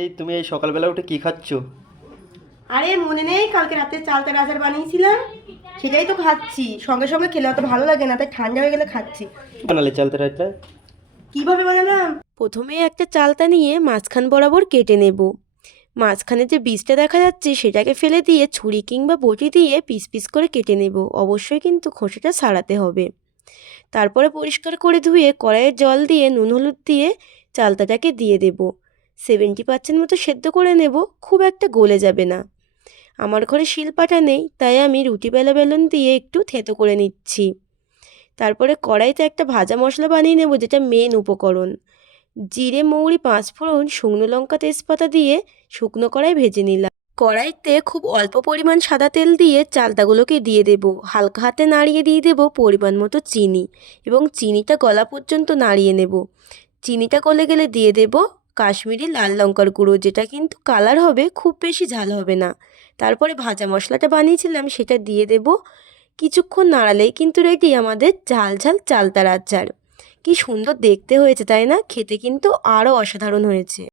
এই তুমি এই সকালবেলা উঠে কি খাচ্ছ? আরে মনে নেই কালকে রাতে চালতা আচার বানিয়েছিলাম, সেটাই তো খাচ্ছি। সঙ্গে সঙ্গে খেলে অত ভালো লাগে না, তাই ঠান্ডা হয়ে গেলে খাচ্ছি। কি বানালে চালতে রাতটা? কিভাবে বানালাম? প্রথমে একটা চালতা নিয়ে মাঝখান বরাবর কেটে নেব। মাঝখানে যে বীজটা দেখা যাচ্ছে সেটাকে ফেলে দিয়ে ছুরি কিংবা বটি দিয়ে পিস পিস করে কেটে নেব। অবশ্যই কিন্তু খোসাটা ছাড়াতে হবে। তারপরে পরিষ্কার করে ধুয়ে কড়াইয়ে জল দিয়ে নুন হলুদ দিয়ে চালতাটাকে দিয়ে দেব। 70% মতো সেদ্ধ করে নেব, খুব একটা গলে যাবে না। আমার ঘরে শিলপাটা নেই, তাই আমি রুটি বেলা বেলন দিয়ে একটু থেতো করে নিচ্ছি। তারপরে কড়াইতে একটা ভাজা মশলা বানিয়ে নেব, যেটা মেন উপকরণ। জিরে মৌরি পাঁচফোড়ন শুকনো লঙ্কা তেজপাতা দিয়ে শুকনো কড়াই ভেজে নিলাম। কড়াইতে খুব অল্প পরিমাণ সাদা তেল দিয়ে চালতাগুলোকে দিয়ে দেব। হালকা হাতে নাড়িয়ে দিয়ে দেব পরিমাণ মতো চিনি, এবং চিনিটা গলা পর্যন্ত নাড়িয়ে নেব। চিনিটা গলে গেলে দিয়ে দেব কাশ্মীরি লাল লঙ্কার গুঁড়ো, যেটা কিন্তু কালার হবে, খুব বেশি ঝাল হবে না। তারপরে ভাজা মশলাটা বানিয়েছিলাম সেটা দিয়ে দেব। কিছুক্ষণ নাড়ালেই কিন্তু রেডি আমাদের ঝাল ঝাল চালতার আচার। কি সুন্দর দেখতে হয়েছে তাই না? খেতে কিন্তু আরও অসাধারণ হয়েছে।